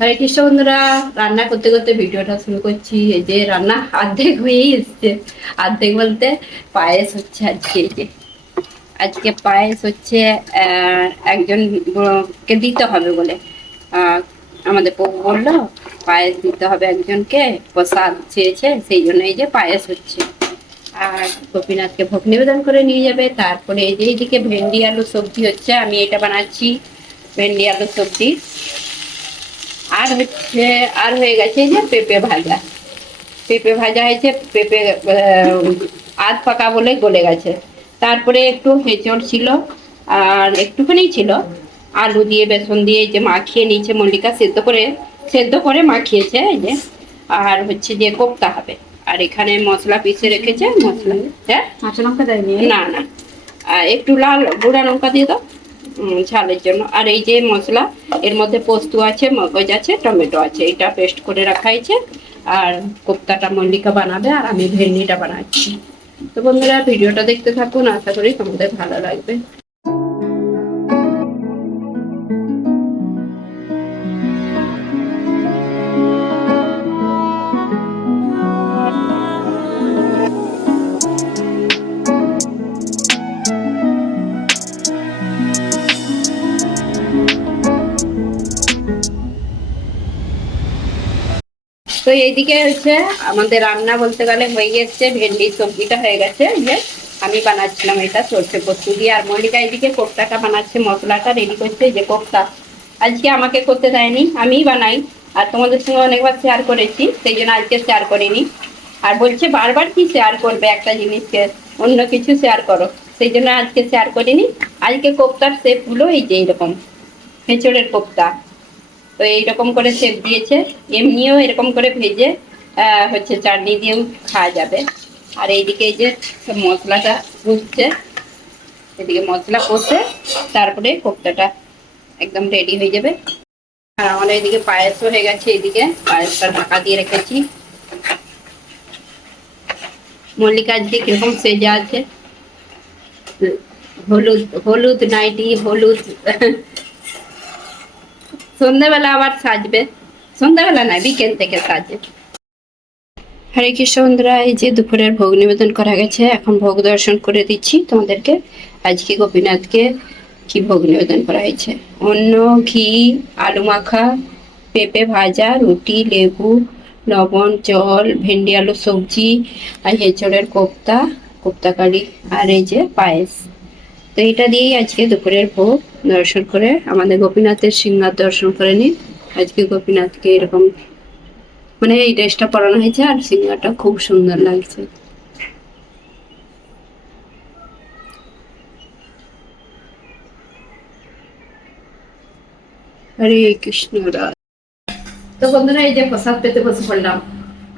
হরে কৃষ্ণ বন্ধুরা, রান্না করতে করতে ভিডিওটা শুরু করছি। এই যে রান্না অর্ধেক হয়েই এসছে। অর্ধেক বলতে পায়েস হচ্ছে আজকে। এই যে আজকে পায়েস হচ্ছে একজন কে দিতে হবে বলে। আমাদের প্রভু বলল, পায়েস দিতে হবে একজনকে, প্রসাদ চেয়েছে, সেই জন্য এই যে পায়েস হচ্ছে। আর গোপীনাথকে ভোগ নিবেদন করে নিয়ে যাবে। তারপরে এই যে এইদিকে ভেন্ডি আলু সবজি হচ্ছে, আমি এটা বানাচ্ছি। ভেন্ডি আলু সবজি। আর হচ্ছে আর হয়ে গেছে যে পেঁপে ভাজা। পেঁপে ভাজা হয়েছে পেঁপে আধ পাকা বলে গলে গেছে। তারপরে একটু হেঁচড় ছিল আর একটুখানি ছিল। আলু দিয়ে বেসন দিয়ে যে মাখিয়ে নিয়েছে মল্লিকা সেদ্ধ করে সেদ্ধ করে মাখিয়েছে এই যে। আর হচ্ছে যে কোপ্তা হবে। আর এখানে মশলা পিষে রেখেছে মশলা। হ্যাঁ? কাঁচা লঙ্কা দেয়নি? না না। আর একটু লাল গুঁড়া লঙ্কা দিয়ে দাও ঝালের জন্য। আর এই যে মশলা এর মধ্যে পোস্ত আছে, মগজ আছে, টমেটো আছে। এটা পেস্ট করে রাখা হয়েছে। আর কোপ্তাটা মল্লিকা বানাবে আর আমি ভেন্ডিটা বানাচ্ছি। তো বন্ধুরা, ভিডিওটা দেখতে থাকুন। আশা করি তোমাদের ভালো লাগবে। তো এইদিকে হচ্ছে আমাদের রান্না বলতে গেলে হয়ে গেছে, ভেন্ডি সবজিটা হয়ে গেছে। যে আমি বানাচ্ছিলাম এটা সর্ষে পোস্ত দিয়ে। আর মল্লিকা এদিকে কোপ্তাটা বানাচ্ছে, মশলাটা রেডি করছে যে কোপ্তা। আজকে আমাকে করতে দেয়নি, আমিই বানাই। আর তোমাদের সঙ্গে অনেকবার শেয়ার করেছি, সেই জন্য আজকে শেয়ার করিনি। আর বলছে বারবার কি শেয়ার করবে একটা জিনিসকে, অন্য কিছু শেয়ার করো। সেই জন্য আজকে শেয়ার করিনি। আজকে কোপ্তার শেপগুলো এই যে এইরকম হেঁচড়ের কোপ্তা। তো এইরকম করে সেপ দিয়েছে। এমনিও এরকম করে ভেজে হচ্ছে চাটনি দিয়েও খাওয়া যাবে। আর এইদিকে এই যে মশলাটা বুঝছে এদিকে মশলা কষে তারপরে কোপ্তাটা একদম রেডি হয়ে যাবে। আর আমার এদিকে পায়েসও হয়ে গেছে এইদিকে পায়েসটা ঢাকা দিয়ে রেখেছি। মল্লিকা আজকে কীরকম সেজা আছে? হলুদ হলুদ নাইটি, হলুদ সন্ধ্যাবেলা আবার সাজবে। সন্ধ্যাবেলা না, বিকেল থেকে সাজে। হরে কৃষ্ণ এই যে দুপুরের ভোগ নিবেদন করা গেছে, এখন ভোগ দর্শন করে দিচ্ছি তোমাদেরকে। আজকে গোপীনাথকে কি ভোগ নিবেদন করা হয়েছে? অন্য ঘি, আলু মাখা, পেঁপে ভাজা, রুটি, লেবু, লবণ, জল, ভেন্ডি, আলু, সবজি, আর হেঁচড়ের কোপ্তা কোপ্তা কারি আর এই যে পায়েস। তো এটা দিয়েই আজকে দুপুরের ভোগ, দর্শন করে আমাদের গোপীনাথের সিংহার দর্শন করে নিন। আজকে গোপীনাথকে এরকম মানে এই ড্রেসটা পরানো হয়েছে আর সিংহাটা খুব সুন্দর লাগছে। হরে কৃষ্ণ তো বন্ধুরা, এই যে প্রসাদ পেতে বসে পড়লাম।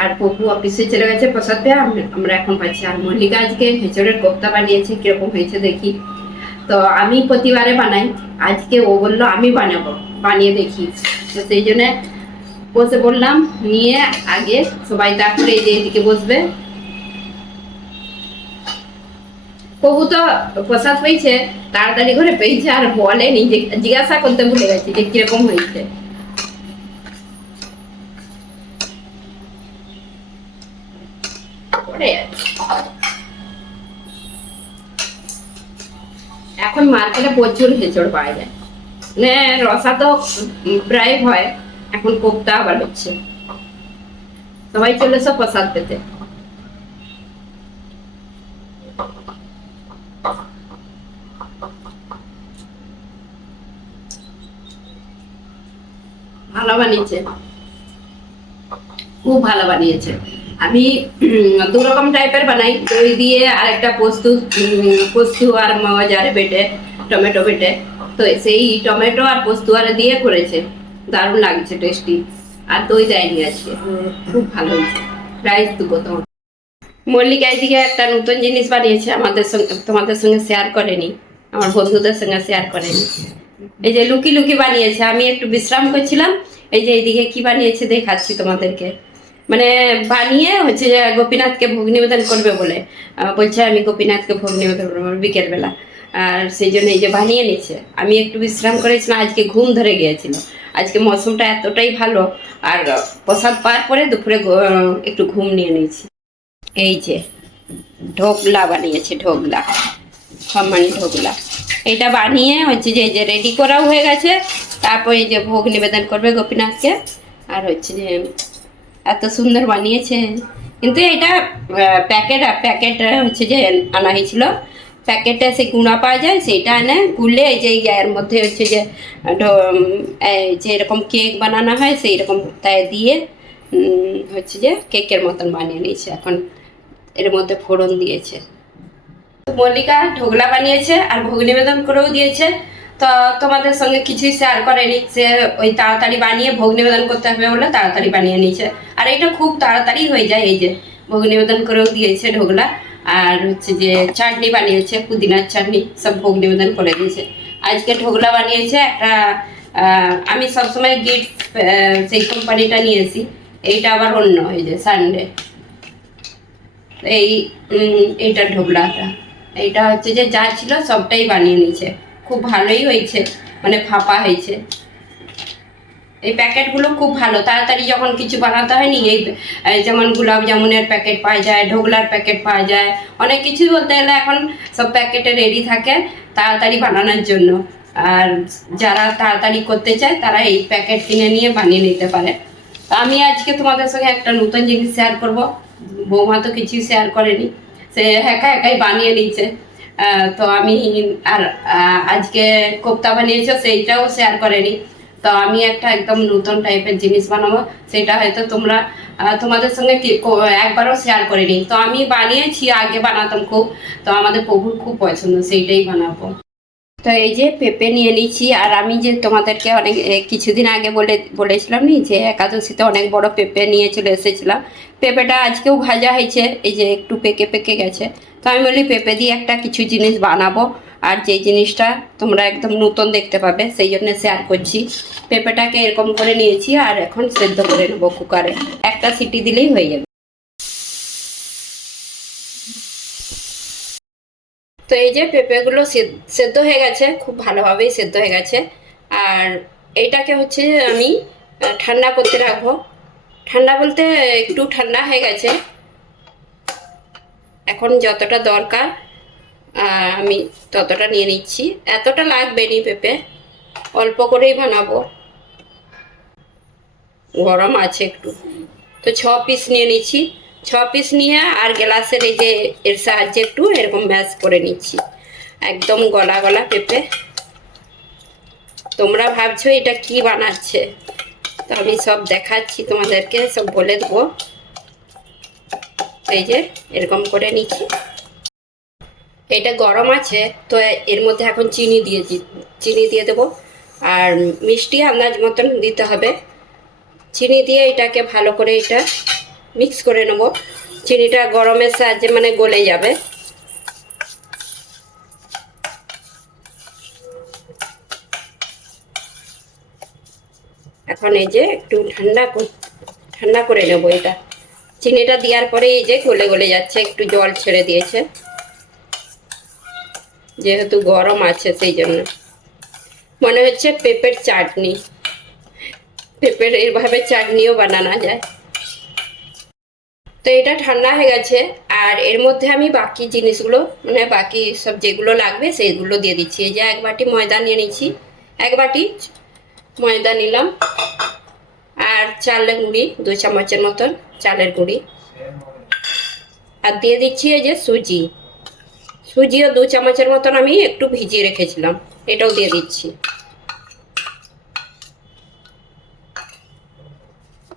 আর পপু অফিসে চলে গেছে প্রসাদ। পেয়ে আমরা এখন পাচ্ছি আর মল্লিকা আজকে হেঁচড়ের কোপ্তা বানিয়েছে। কীরকম হয়েছে দেখি। তো আমি প্রতিবারে বানাই। আজকে ও বলল, আমি বানাবো। বানিয়ে দেখি। তো সেই জন্য বসে বললাম, নিয়ে আগে সবাই তারপরে এই যে এদিকে বসবে। প্রভু তো প্রসাদ পেয়েছে, তাড়াতাড়ি করে পেয়েছে আর বলেনি যে জিজ্ঞাসা করতে ভুলে গেছে যে কীরকম হয়েছে। পড়ে এখন মার্কেটে প্রচুর হেঁচড় পাওয়া যায়। মানে রসা তো প্রায় হয়, এখন কোপ্তা আবার হচ্ছে। সবাই চলে এসো প্রসাদ পেতে। ভালো বানিয়েছে। খুব ভালো বানিয়েছে। আমি দু রকম টাইপের বানাই। দই দিয়ে আর একটা পোস্তু পোস্তু আর মগজ আর বেটে, টমেটো বেটে। তো সেই টমেটো আর পোস্তু আর দিয়ে করেছে। দারুণ লাগছে টেস্টি আর দই দেয়নি আজকে। খুব ভালো হয়েছে। প্রাইস দেবো তোমার। মল্লিকা এদিকে একটা নতুন জিনিস বানিয়েছে, আমাদের সঙ্গে, তোমাদের সঙ্গে শেয়ার করেনি। আমার বন্ধুদের সঙ্গে শেয়ার করেনি। এই যে লুকি লুকি বানিয়েছে, আমি একটু বিশ্রাম করছিলাম। এই যে এইদিকে কি বানিয়েছে দেখাচ্ছি তোমাদেরকে। মানে বানিয়ে হচ্ছে যে গোপীনাথকে ভোগ নিবেদন করবে বলে। বলছে, আমি গোপীনাথকে ভোগ নিবেদন করব বিকেলবেলা। আর সেই জন্য এই যে বানিয়ে নিচ্ছে আমি একটু বিশ্রাম করেছিলাম আজকে ঘুম ধরে গিয়েছিল। আজকে মৌসুমটা এতটাই ভালো, আর প্রসাদ পাওয়ার পরে দুপুরে একটু ঘুম নিয়ে নিয়েছি। এই যে ঢোকলা বানিয়েছে, ঢোকলা, সম্মানী ঢোকলা। এটা বানিয়ে হচ্ছে যে, এই যে রেডি করাও হয়ে গেছে। তারপর এই যে ভোগ নিবেদন করবে গোপীনাথকে। আর হচ্ছে যে এত সুন্দর বানিয়েছে। কিন্তু এটা প্যাকেট প্যাকেট হচ্ছে যে আনা হয়েছিল। প্যাকেটে সেই গুঁড়া পাওয়া যায়, সেইটা এনে গুলে এই যে এর মধ্যে হচ্ছে যে যে এরকম কেক বানানো হয় সেই রকম তাই দিয়ে হচ্ছে যে কেকের মতন বানিয়ে নিয়েছে। এখন এর মধ্যে ফোড়ন দিয়েছে। মল্লিকা, ঢোকলা বানিয়েছে আর ভোগ নিবেদন করেও দিয়েছে। তো তোমাদের সঙ্গে কিছুই শেয়ার করেনি। সে ওই তাড়াতাড়ি বানিয়ে ভোগ নিবেদন করতে হবে বলে তাড়াতাড়ি বানিয়ে নিয়েছে। আর এটা খুব তাড়াতাড়ি হয়ে যায় এই যে, ভোগ নিবেদন করেও দিয়েছে ঢোকলা। আর হচ্ছে যে চাটনি বানিয়েছে, পুদিনার চাটনি, সব ভোগ নিবেদন করে দিয়েছে। আজকে ঢোকলা বানিয়েছে একটা আমি সবসময় গিফট সেই কোম্পানিটা নিয়েছি। এইটা আবার অন্য, এই যে সানডে এই এইটা ঢোকলাটা। এইটা হচ্ছে যে যা ছিল সবটাই বানিয়ে নিয়েছে। খুব ভালোই হয়েছে মানে ফাঁপা হয়েছে। এই প্যাকেটগুলো খুব ভালো তাড়াতাড়ি যখন কিছু বানাতে হয়নি এই যেমন গোলাপ জামুনের প্যাকেট পাওয়া যায় ঢোকলার প্যাকেট পাওয়া যায় অনেক কিছুই বলতে গেলে এখন সব প্যাকেটে রেডি থাকে তাড়াতাড়ি বানানোর জন্য। আর যারা তাড়াতাড়ি করতে চায় তারা এই প্যাকেট কিনে নিয়ে বানিয়ে নিতে পারে। আমি আজকে তোমাদের সঙ্গে একটা নতুন জিনিস শেয়ার করব। বৌমা তো কিছুই শেয়ার করেনি সে একা একাই বানিয়ে আহ, তো আমি আর আজকে কোপ্তা বানিয়েছে, সেইটাও শেয়ার করেনি। তো আমি একটা একদম নতুন টাইপের জিনিস বানাবো, সেটা হয়তো তোমরা তোমাদের সঙ্গে একবারও শেয়ার করিনি। তো আমি বানিয়েছি, আগে বানাতাম খুব, তো আমাদের প্রভুর খুব পছন্দ, সেইটাই বানাবো। তো এই যে পেঁপে নিয়ে নিচ্ছি আর আমি যে তোমাদেরকে অনেক কিছুদিন আগে বলে, বলেছিলাম নি যে একাদশীতে অনেক বড় পেঁপে নিয়ে চলে এসেছিলাম। পেঁপেটা আজকেও ভাজা হয়েছে, এই যে একটু পেকে পেকে গেছে। তো আমি বলি, পেঁপে দিয়ে একটা কিছু জিনিস বানাবো। আর যে জিনিসটা তোমরা একদম নতুন দেখতে পাবে, সেই জন্য শেয়ার করছি। পেঁপেটাকে এরকম করে নিয়েছি আর এখন সেদ্ধ করে নেব কুকারে। একটা সিটি দিলেই হয়ে যাবে। তো এই যে পেঁপেগুলো সেদ্ধ হয়ে গেছে, খুব ভালোভাবেই সেদ্ধ হয়ে গেছে। আর এইটাকে হচ্ছে আমি ঠান্ডা করতে রাখব। ঠান্ডা বলতে একটু ঠান্ডা হয়ে গেছে। এখন যতটা দরকার আমি ততটা নিয়ে নিচ্ছি। এতটা লাগবে নি পেঁপে। অল্প করেই বানাবো। গরম আছে একটু। তো ছ পিস নিয়ে নিচ্ছি। ছ পিস নিয়ে আর গ্লাসের এই যে এর সাহায্যে একটু এরকম ম্যাশ করে নিচ্ছি। একদম গলা গলা পেঁপে। তোমরা ভাবছ এটা কি বানাচ্ছে? তো আমি সব দেখাচ্ছি তোমাদেরকে, সব বলে দেবো। এই যে, এরকম করে নিচ্ছি। এটা গরম আছে, তো এর মধ্যে এখন চিনি দিয়ে চিনি দিয়ে দেবো। আর মিষ্টি আন্দাজ মতন দিতে হবে। চিনি দিয়ে এটাকে ভালো করে এটা মিক্স করে নেব। চিনিটা গরমের সাহায্যে মানে গলে যাবে। এখন এই যে একটু ঠান্ডা ঠান্ডা করে নেব এটা। চিনিটা দেওয়ার পরে এই যে গলে গলে যাচ্ছে, একটু জল ছেড়ে দিয়েছে। যেহেতু গরম আছে, সেই জন্য। মনে হচ্ছে পেঁপের চাটনি। পেঁপের এইভাবে চাটনিও বানানো যায়। তো এটা ঠান্ডা হয়ে গেছে, আর এর মধ্যে আমি বাকি জিনিসগুলো মানে বাকি সব যেগুলো লাগবে, সেইগুলো দিয়ে দিচ্ছি। এই যে এক বাটি ময়দা নিয়ে নিচ্ছি এক বাটি ময়দা নিলাম। আর চালের গুঁড়ি, দু চামচের মতন। চালের গুঁড়ি। আর দিয়ে দিচ্ছি এই যে সুজি। সুজিও দু চামচের মতন আমি একটু ভিজিয়ে রেখেছিলাম, এটাও দিয়ে দিচ্ছি।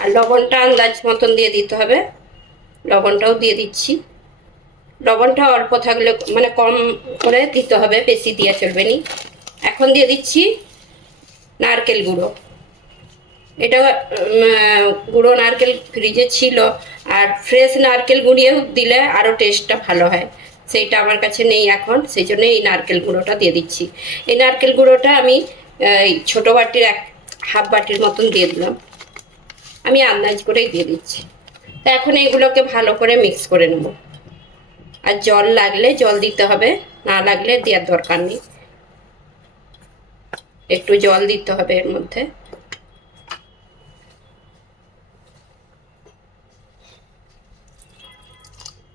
আর লবণটা আন্দাজ মতন দিয়ে দিতে হবে, লবণটাও দিয়ে দিচ্ছি। লবণটা অল্প থাকলে মানে কম করে দিতে হবে, বেশি দিয়ে চলবে নি। এখন দিয়ে দিচ্ছি নারকেল গুঁড়ো। এটা গুঁড়ো নারকেল ফ্রিজে ছিল, আর ফ্রেশ নারকেল গুঁড়িয়েও দিলে আরও টেস্টটা ভালো হয়। সেইটা আমার কাছে নেই এখন, সেই জন্য এই নারকেল গুঁড়োটা দিয়ে দিচ্ছি। এই নারকেল গুঁড়োটা আমি, এই ছোটো বাটির এক হাফ বাটির মতন দিয়ে দিলাম। আমি আন্দাজ করেই দিয়ে দিচ্ছি। তো এখন এইগুলোকে ভালো করে মিক্স করে নেব। আর জল লাগলে জল দিতে হবে, না লাগলে দেওয়ার দরকার নেই। একটু জল দিতে হবে এর মধ্যে।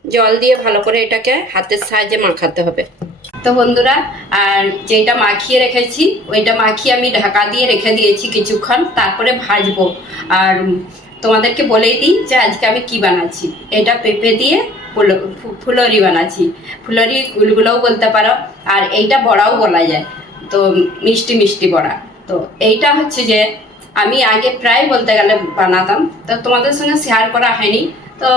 জল দিয়ে ভালো করে এটাকে হাতের সাহায্যে মাখাতে হবে। তো বন্ধুরা, আর যেটা মাখিয়ে রেখেছি, ওইটা মাখিয়ে আমি ঢাকা দিয়ে রেখে দিয়েছি কিছুক্ষণ, তারপরে ভাজবো। আর তোমাদেরকে বলেই দিই যে আজকে আমি কি বানাচ্ছি। এটা পেঁপে দিয়ে ফুল- ফুলরি বানাচ্ছি। ফুলরি গুলগুলোও বলতে পারো, আর এইটা বড়াও বলা যায়। তো মিষ্টি মিষ্টি বড়া। তো এইটা হচ্ছে যে, আমি আগে প্রায় বলতে গেলে বানাতাম। তো তোমাদের সঙ্গে শেয়ার করা হয়নি। তো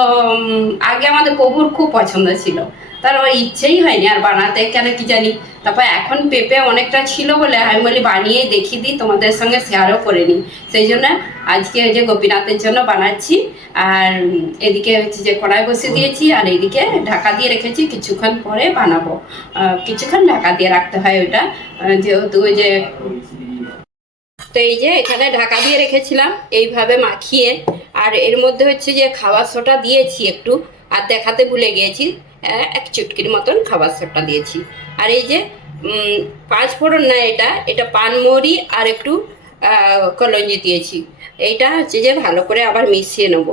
আগে আমাদের প্রভুর খুব পছন্দ ছিল। তার ওর ইচ্ছেই হয়নি আর বানাতে, কেন কি জানি। তারপর এখন পেঁপে অনেকটা ছিল বলে আমি বলি, বানিয়ে দেখিয়ে দিই, তোমাদের সঙ্গে শেয়ারও করে নিই। সেই জন্য আজকে ওই যে গোপীনাথের জন্য বানাচ্ছি, আর এদিকে হচ্ছে যে কড়াই বসিয়ে দিয়েছি, আর এদিকে ঢাকা দিয়ে রেখেছি, কিছুক্ষণ পরে বানাবো। কিছুক্ষণ ঢাকা দিয়ে রাখতে হয় ওটা যেহেতু ওই যে তো এই যে এখানে ঢাকা দিয়ে রেখেছিলাম, এইভাবে মাখিয়ে, আর এর মধ্যে হচ্ছে যে খাবার সোটা দিয়েছি একটু, আর দেখাতে ভুলে গিয়েছি এক চুটকির মতন খাবার সোটা দিয়েছি। আর এই যে পাঁচ ফোড়ন না এটা এটা পানমরি আর একটু কলঞ্জি দিয়েছি। এইটা হচ্ছে যে ভালো করে আবার মিশিয়ে নেব।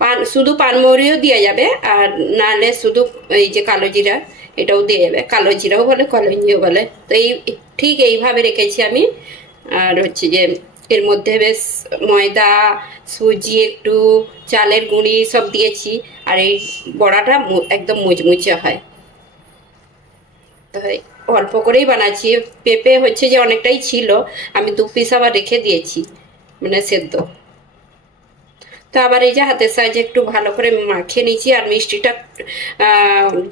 পান, শুধু পানমরিও দেওয়া যাবে, আর নাহলে শুধু এই যে কালো জিরা, এটাও দিয়ে যাবে। কালো জিরাও বলে, কলঞ্জিও বলে। তো এই, ঠিক এইভাবে রেখেছি আমি। আর হচ্ছে যে এর মধ্যে বেশ ময়দা, সুজি, একটু চালের গুঁড়ি সব দিয়েছি। আর এই বড়াটা একদম মুচমুচে হয়। তো অল্প করেই বানাচ্ছি। পেঁপে হচ্ছে যে অনেকটাই ছিল। আমি দু পিস আবার রেখে দিয়েছি। মানে সেদ্ধ। তো আবার এই যে হাতের সাহায্যে একটু ভালো করে মাখিয়ে নিয়েছি, আর মিষ্টিটা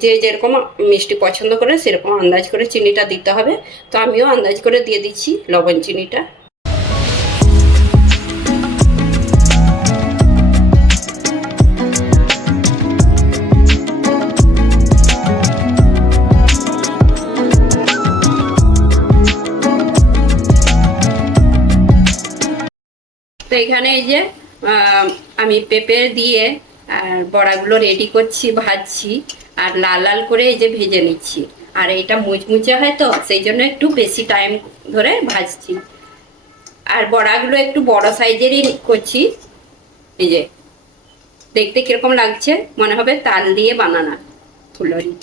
যে যেরকম মিষ্টি পছন্দ করে সেরকম আন্দাজ করে চিনিটা দিতে হবে। তো আমিও আন্দাজ করে দিয়ে দিচ্ছি লবণ চিনিটা। তো এখানে এই যে আমি পেঁপে দিয়ে আর বড়াগুলো রেডি করছি, ভাজছি আর লাল লাল করে এই যে ভেজে নিচ্ছি। আর এটা মুচমুচে হয় তো, সেই জন্য একটু বেশি টাইম ধরে ভাজছি। আর বড়াগুলো একটু বড় সাইজেরই করছি। এই যে, দেখতে কীরকম লাগছে? মনে হবে তাল দিয়ে বানানা ফুলরি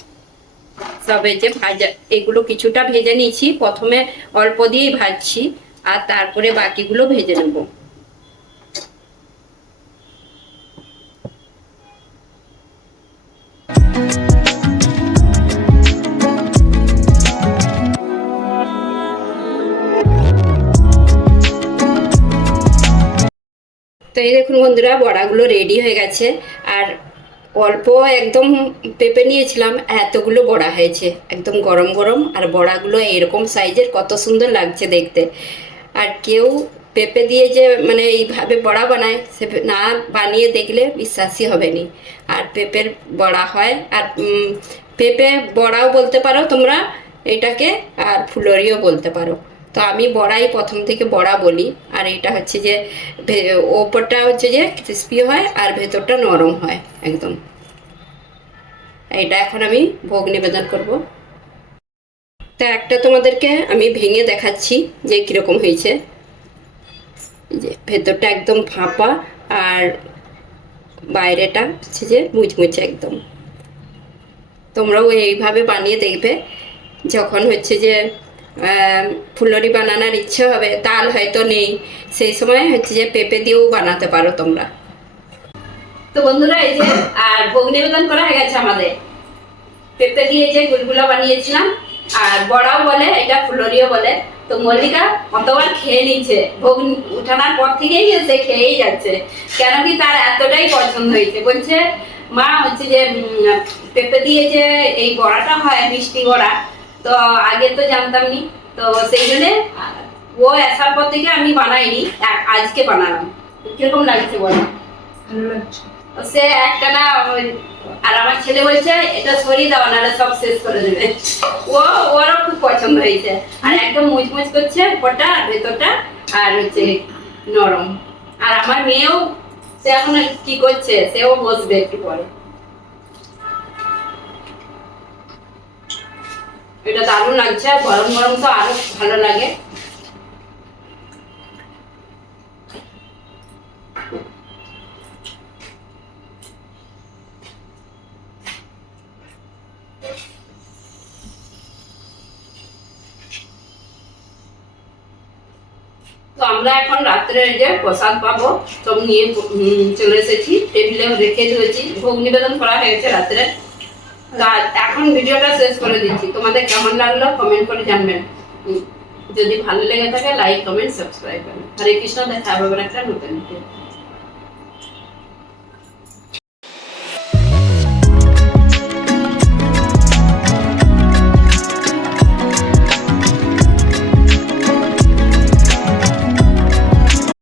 সব যে ভাজা, এগুলো কিছুটা ভেজে নিয়েছি। প্রথমে অল্প দিয়েই ভাজছি আর তারপরে বাকিগুলো ভেজে নেব। তো এই দেখুন বন্ধুরা, বড়াগুলো রেডি হয়ে গেছে। আর অল্প একদম পেঁপে নিয়েছিলাম, এতগুলো বড়া হয়েছে। একদম গরম গরম, আর বড়াগুলো এরকম সাইজের কত সুন্দর লাগছে দেখতে। আর কেউ পেঁপে দিয়ে যে মানে এইভাবে বড়া বানায়, সে না বানিয়ে দেখলে বিশ্বাসই হবে নি। আর পেঁপের বড়া হয়, আর পেঁপে বড়াও বলতে পারো তোমরা, এটাকে, আর ফুলরিও বলতে পারো। তো আমি বড়াই প্রথম থেকে বড়া বলি, আর এটা হচ্ছে যে ওপরটা হচ্ছে যে ক্রিস্পি হয়, আর ভেতরটা নরম হয়, একদম। এটা এখন আমি ভোগ নিবেদন করব। তা একটা তোমাদেরকে আমি ভেঙে দেখাচ্ছি যে কীরকম হয়েছে। যে ভেতরটা একদম ফাঁপা আর বাইরেটা হচ্ছে যে মুচমুচে একদম। তোমরাও এইভাবে বানিয়ে দেখবে। যখন হচ্ছে যে ফুলরি বানানোর ইচ্ছে হবে, তাল হয়তো নেই, সেই সময় হচ্ছে যে পেঁপে দিয়েও বানাতে পারো তোমরা। তো বন্ধুরা, এই যে, আর ভোগ নিবেদন করা হয়ে গেছে আমাদের। পেঁপে দিয়ে যে গুলগুলা বানিয়েছিলাম, আর বড়াও বলে, এটা ফুলরিও বলে। তো মল্লিকা কতবার খেয়ে নিচ্ছে। ভোগ উঠানোর পর থেকেই সে খেয়েই যাচ্ছে। কেন কি তার এতটাই পছন্দ হয়েছে? বলছে, মা হচ্ছে যে পেঁপে দিয়ে যে এই বড়াটা হয়, মিষ্টি বড়া, তো আগে তো জানতাম নি তো সেই জন্যে ও আসার পর থেকে আমি বানাইনি, আজকে বানালাম। কীরকম লাগছে বলো? ভালো লাগছে। সে একটা না আর আমার ছেলে বলছে, এটা সরিয়ে দাও, নাহলে সব শেষ করে দেবে। ও, ওরও খুব পছন্দ হয়েছে। আর একদম মুচমুচ করছে উপরটা, আর ভেতরটা, আর হচ্ছে নরম। আর আমার মেয়েও, সে এখন কি করছে, সেও বসবে একটু পরে। এটা দারুণ লাগছে গরম গরম তো আরও ভালো লাগে। আমরা এখন রাত্রে যে প্রসাদ পাবো, সব নিয়ে চলে এসেছি। টেবিলে রেখে দিয়েছি। ভোগ নিবেদন করা হয়েছে রাত্রে। তা এখন ভিডিওটা শেষ করে দিচ্ছি। তোমাদের কেমন লাগল কমেন্ট করে জানবেন। যদি ভালো লেগে থাকে লাইক কমেন্ট সাবস্ক্রাইব করুন। হরে কৃষ্ণ, দেখা হবে একটা নতুন